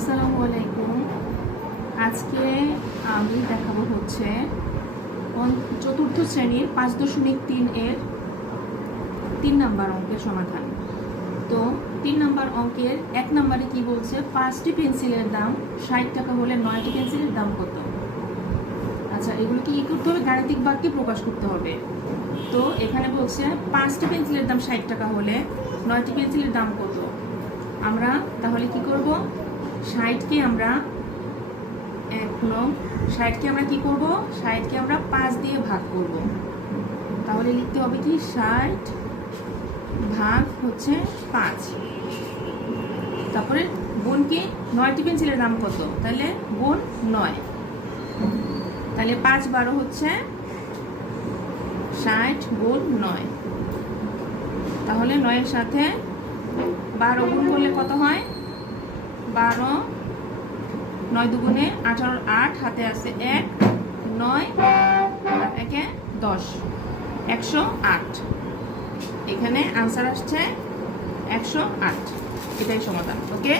আসসালামু আলাইকুম। আজকে আমি দেখাবো হচ্ছে চতুর্থ শ্রেণীর 5.3 এর 3 নাম্বার অঙ্কের সমাধান। তো 3 নাম্বার অঙ্কের 1 নাম্বারে কি বলছে, 5টি পেন্সিলের দাম 60 টাকা হলে 9টি পেন্সিলের দাম কত? আচ্ছা, এগুলোকে কি করতে হবে? গাণিতিক বাক্যে প্রকাশ করতে হবে। তো এখানে বলছে 5টি পেন্সিলের দাম 60 টাকা হলে 9টি পেন্সিলের দাম কত? আমরা তাহলে কি করব? 60কে আমরা 60কে আমরা কি করব? 60কে আমরা 5 দিয়ে ভাগ করব। তাহলে লিখতে হবে কি 60 ভাগ হচ্ছে 5। তারপরে গুণকে 9টি পেন্সিলের দাম কত? তাহলে গুণ 9। তাহলে 5 12 হচ্ছে 60 গুণ 9। তাহলে 9 এর সাথে 12 গুণ করলে কত হয়? 12, 9 দুগুণে 18, 8 হাতে আছে 1, 9 আর 1 10, 108। এখানে আনসার আসছে 108। এটাই সমাধান। ওকে।